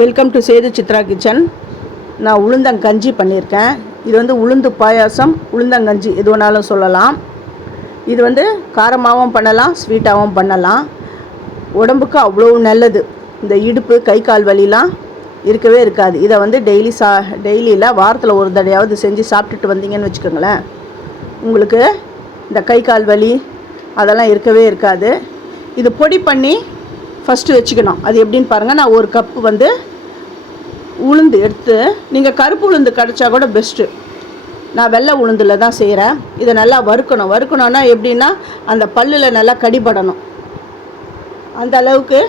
Welcome to Sethu Chitra kitchen நான் உளுந்தங்கஞ்சி பண்ணியிருக்கேன். இது வந்து உளுந்து பாயாசம் உளுந்தங்கஞ்சி எது வேணாலும் சொல்லலாம். இது வந்து காரமாகவும் பண்ணலாம் ஸ்வீட்டாகவும் பண்ணலாம். உடம்புக்கு அவ்வளோ நல்லது. இந்த இடுப்பு கை கால் வலிலாம் இருக்கவே இருக்காது. இதை வந்து டெய்லி சா டெய்லியில் வாரத்தில் ஒரு தடையாவது செஞ்சு சாப்பிட்டுட்டு வந்தீங்கன்னு வச்சுக்கோங்களேன். உங்களுக்கு இந்த கை கால் வலி அதெல்லாம் இருக்கவே இருக்காது. இது பொடி பண்ணி ஃபஸ்ட்டு வச்சுக்கணும். அது எப்படின்னு பாருங்கள் நான் ஒரு கப்பு வந்து உளுந்து எடுத்து நீங்கள் கருப்பு உளுந்து கிடச்சா கூட பெஸ்ட்டு நான் வெள்ளை உளுந்தில் தான் செய்கிறேன் இதை நல்லா வறுக்கணும். வறுக்கணும்னா எப்படின்னா அந்த பல்லில் நல்லா கடிபடணும். அந்த அளவுக்கு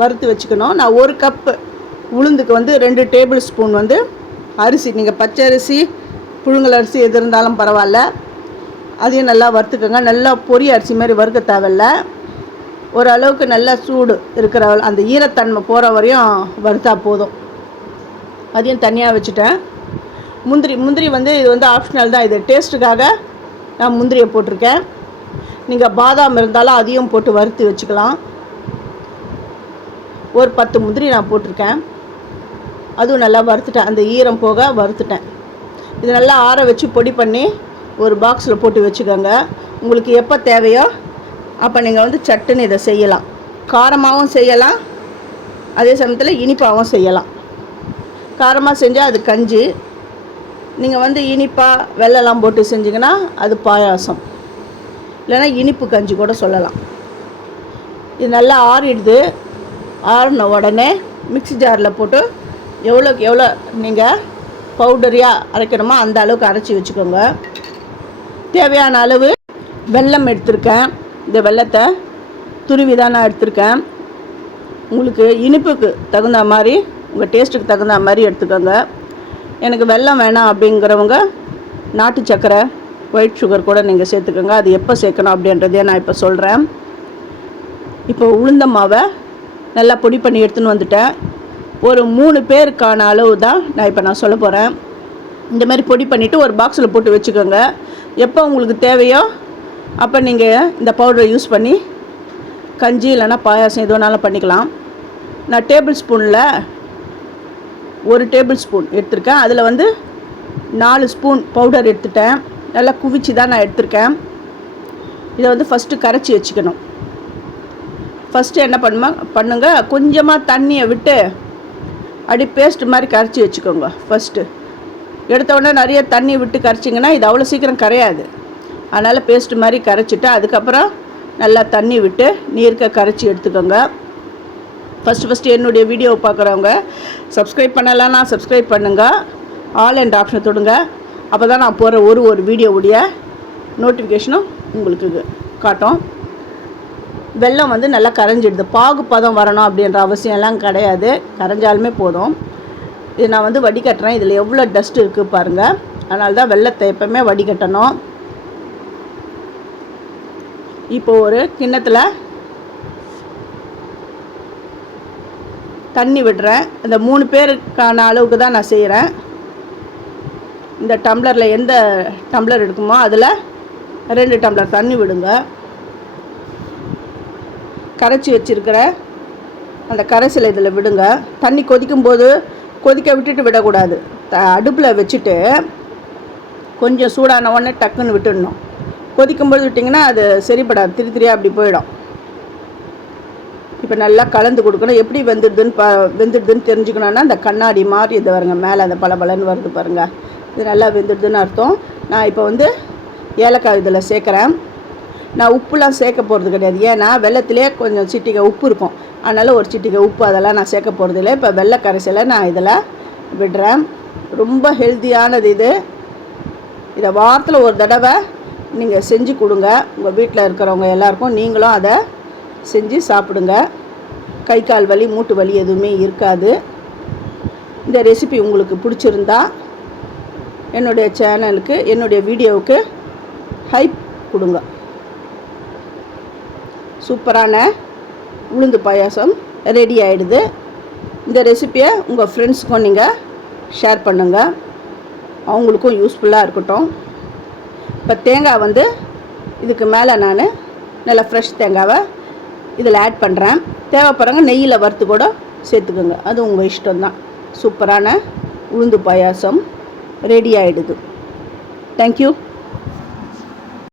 வறுத்து வச்சுக்கணும். நான் ஒரு கப்பு உளுந்துக்கு வந்து ரெண்டு டேபிள் ஸ்பூன் வந்து அரிசி நீங்கள் பச்சை அரிசி புழுங்கல் அரிசி எது இருந்தாலும் பரவாயில்ல. அதையும் நல்லா வறுத்துக்கோங்க. நல்லா பொரி அரிசி மாதிரி வறுக்க தேவையில்ல. ஓரளவுக்கு நல்லா சூடு இருக்கிற அந்த ஈரத்தன்மை போகிற வரையும் வறுத்தா போதும். அதையும் தனியாக வச்சுட்டேன். முந்திரி முந்திரி வந்து இது வந்து ஆப்ஷனல் தான். இது டேஸ்ட்டுக்காக நான் முந்திரியை போட்டிருக்கேன். நீங்கள் பாதாம் இருந்தாலும் அதையும் போட்டு வறுத்து வச்சுக்கலாம். ஒரு பத்து முந்திரி நான் போட்டிருக்கேன். அதுவும் நல்லா வறுத்துட்டேன். அந்த ஈரம் போக வறுத்துட்டேன். இது நல்லா ஆற வச்சு பொடி பண்ணி ஒரு பாக்ஸில் போட்டு வச்சுக்கோங்க. உங்களுக்கு எப்போ தேவையோ அப்போ நீங்கள் வந்து சட்டுன்னு இதை செய்யலாம். காரமாகவும் செய்யலாம். அதே சமயத்தில் இனிப்பாகவும் செய்யலாம். காரமாக செஞ்சால் அது கஞ்சி. நீங்கள் வந்து இனிப்பாக வெள்ளெல்லாம் போட்டு செஞ்சிங்கன்னா அது பாயாசம். இல்லைன்னா இனிப்பு கஞ்சி கூட சொல்லலாம். இது நல்லா ஆறிடுது. ஆறின உடனே மிக்ஸி ஜாரில் போட்டு எவ்வளோக்கு எவ்வளோ நீங்கள் பவுடரியாக அரைக்கணுமோ அந்த அளவுக்கு அரைச்சி வச்சுக்கோங்க. தேவையான அளவு வெல்லம் எடுத்திருக்கேன். இந்த வெல்லத்தை துருவி தான் நான் எடுத்திருக்கேன். உங்களுக்கு இனிப்புக்கு தகுந்த மாதிரி உங்கள் டேஸ்ட்டுக்கு தகுந்த மாதிரி எடுத்துக்கோங்க. எனக்கு வெல்லம் வேணாம் அப்படிங்கிறவங்க நாட்டு சர்க்கரை ஒயிட் சுகர் கூட நீங்கள் சேர்த்துக்கோங்க. அது எப்போ சேர்க்கணும் அப்படின்றதே நான் இப்போ சொல்கிறேன் இப்போ உளுந்த மாவை நல்லா பொடி பண்ணி எடுத்துன்னு வந்துட்டேன். ஒரு மூணு பேருக்கான அளவு தான் நான் இப்போ நான் சொல்ல போகிறேன் இந்த மாதிரி பொடி பண்ணிவிட்டு ஒரு பாக்ஸில் போட்டு வச்சுக்கோங்க. எப்போ உங்களுக்கு தேவையோ அப்போ நீங்கள் இந்த பவுடரை யூஸ் பண்ணி கஞ்சி இல்லைன்னா பாயாசம் எது வேணாலும் பண்ணிக்கலாம். நான் டேபிள் ஸ்பூனில் ஒரு டேபிள் ஸ்பூன் எடுத்திருக்கேன். அதில் வந்து நாலு ஸ்பூன் பவுடர் எடுத்துட்டேன். நல்லா குவிச்சு தான் நான் எடுத்திருக்கேன். இதை வந்து ஃபஸ்ட்டு கரைச்சி வச்சுக்கணும். ஃபஸ்ட்டு என்ன பண்ணுமா பண்ணுங்க. கொஞ்சமாக தண்ணியை விட்டு அடி பேஸ்ட் மாதிரி கரைச்சி வச்சுக்கோங்க ஃபஸ்ட்டு எடுத்த உடனே நிறைய தண்ணி விட்டு கரைச்சிங்கன்னா இது அவ்வளோ சீக்கிரம் கரையாது. அதனால் பேஸ்ட்டு மாதிரி கரைச்சிட்டு அதுக்கப்புறம் நல்லா தண்ணி விட்டு நீர்க்க கரைச்சி எடுத்துக்கோங்க. ஃபஸ்ட்டு ஃபஸ்ட்டு என்னுடைய வீடியோவை பார்க்குறவங்க சப்ஸ்கிரைப் பண்ணலைன்னா சப்ஸ்கிரைப் பண்ணுங்கள் ஆல் அண்ட் ஆப்ஷன் தொடுங்க. அப்போ தான் நான் போகிற ஒரு ஒரு வீடியோவுடைய நோட்டிஃபிகேஷனும் உங்களுக்கு காட்டும். வெல்லம் வந்து நல்லா கரைஞ்சிடுது. பாகு பதம் வரணும் அப்படின்ற அவசியம்லாம் கிடையாது. கரைஞ்சாலுமே போதும். இது நான் வந்து வடிகட்டுறேன். இதில் எவ்வளோ டஸ்ட் இருக்குது பாருங்கள் அதனால தான் வெள்ளத்தை எப்போவுமே வடிகட்டணும். இப்போ ஒரு கிண்ணத்தில் தண்ணி விடுறேன். இந்த மூணு பேருக்கான அளவுக்கு தான் நான் செய்கிறேன் இந்த டம்ளரில் எந்த டம்ளர் எடுக்குமோ அதில் ரெண்டு டம்ளர் தண்ணி விடுங்க. கரைச்சி வச்சுருக்கிற அந்த கரைசலை இதில் விடுங்க. தண்ணி கொதிக்கும்போது கொதிக்க விட்டுட்டு விடக்கூடாது. த அடுப்பில் வச்சுட்டு கொஞ்சம் சூடான உடனே டக்குன்னு விட்டுடணும். கொதிக்கும்போது விட்டிங்கன்னா அது சரிப்படாது. திரி திரியாக அப்படி போயிடும். இப்போ நல்லா கலந்து கொடுக்கணும். எப்படி வெந்துடுதுன்னு ப வெந்துடுதுன்னு தெரிஞ்சுக்கணுன்னா அந்த கண்ணாடி மாதிரி இது வருங்க. மேலே அந்த பளபளன்னு வருது பாருங்கள் இது நல்லா வெந்துடுதுன்னு அர்த்தம். நான் இப்போ வந்து ஏலக்காய் இதில் சேர்க்குறேன். நான் உப்புலாம் சேர்க்க போகிறது கிடையாது. ஏன்னா வெள்ளத்திலே கொஞ்சம் சிட்டிகை உப்பு இருக்கும். அதனால் ஒரு சிட்டிகை உப்பு அதெல்லாம் நான் சேர்க்க போகிறது இல்லை. இப்போ வெள்ளை கரைசலை நான் இதில் விடுறேன். ரொம்ப ஹெல்த்தியானது இது. இதை வாரத்தில் ஒரு தடவை நீங்கள் செஞ்சு கொடுங்க. உங்கள் வீட்டில் இருக்கிறவங்க எல்லாருக்கும் நீங்களும் அதை செஞ்சு சாப்பிடுங்க. கை கால் வலி மூட்டு வலி எதுவுமே இருக்காது. இந்த ரெசிபி உங்களுக்கு பிடிச்சிருந்தா என்னுடைய சேனலுக்கு என்னுடைய வீடியோவுக்கு ஹைப் கொடுங்க. சூப்பரான உளுந்து பாயாசம் ரெடி ஆகிடுது இந்த ரெசிப்பியை உங்கள் ஃப்ரெண்ட்ஸுக்கும் நீங்கள் ஷேர் பண்ணுங்கள் அவங்களுக்கும் யூஸ்ஃபுல்லாக இருக்கட்டும். இப்போ தேங்காய் வந்து இதுக்கு மேலே நான் நல்லா ஃப்ரெஷ் தேங்காவை இதில் ஆட் பண்ணுறேன் தேவைப்படுறவங்க நெய்யில் வறுத்து கூட சேர்த்துக்கோங்க. அது உங்கள் இஷ்டம்தான். சூப்பரான உளுந்து பாயாசம் ரெடி ஆகிடுது தேங்க்யூ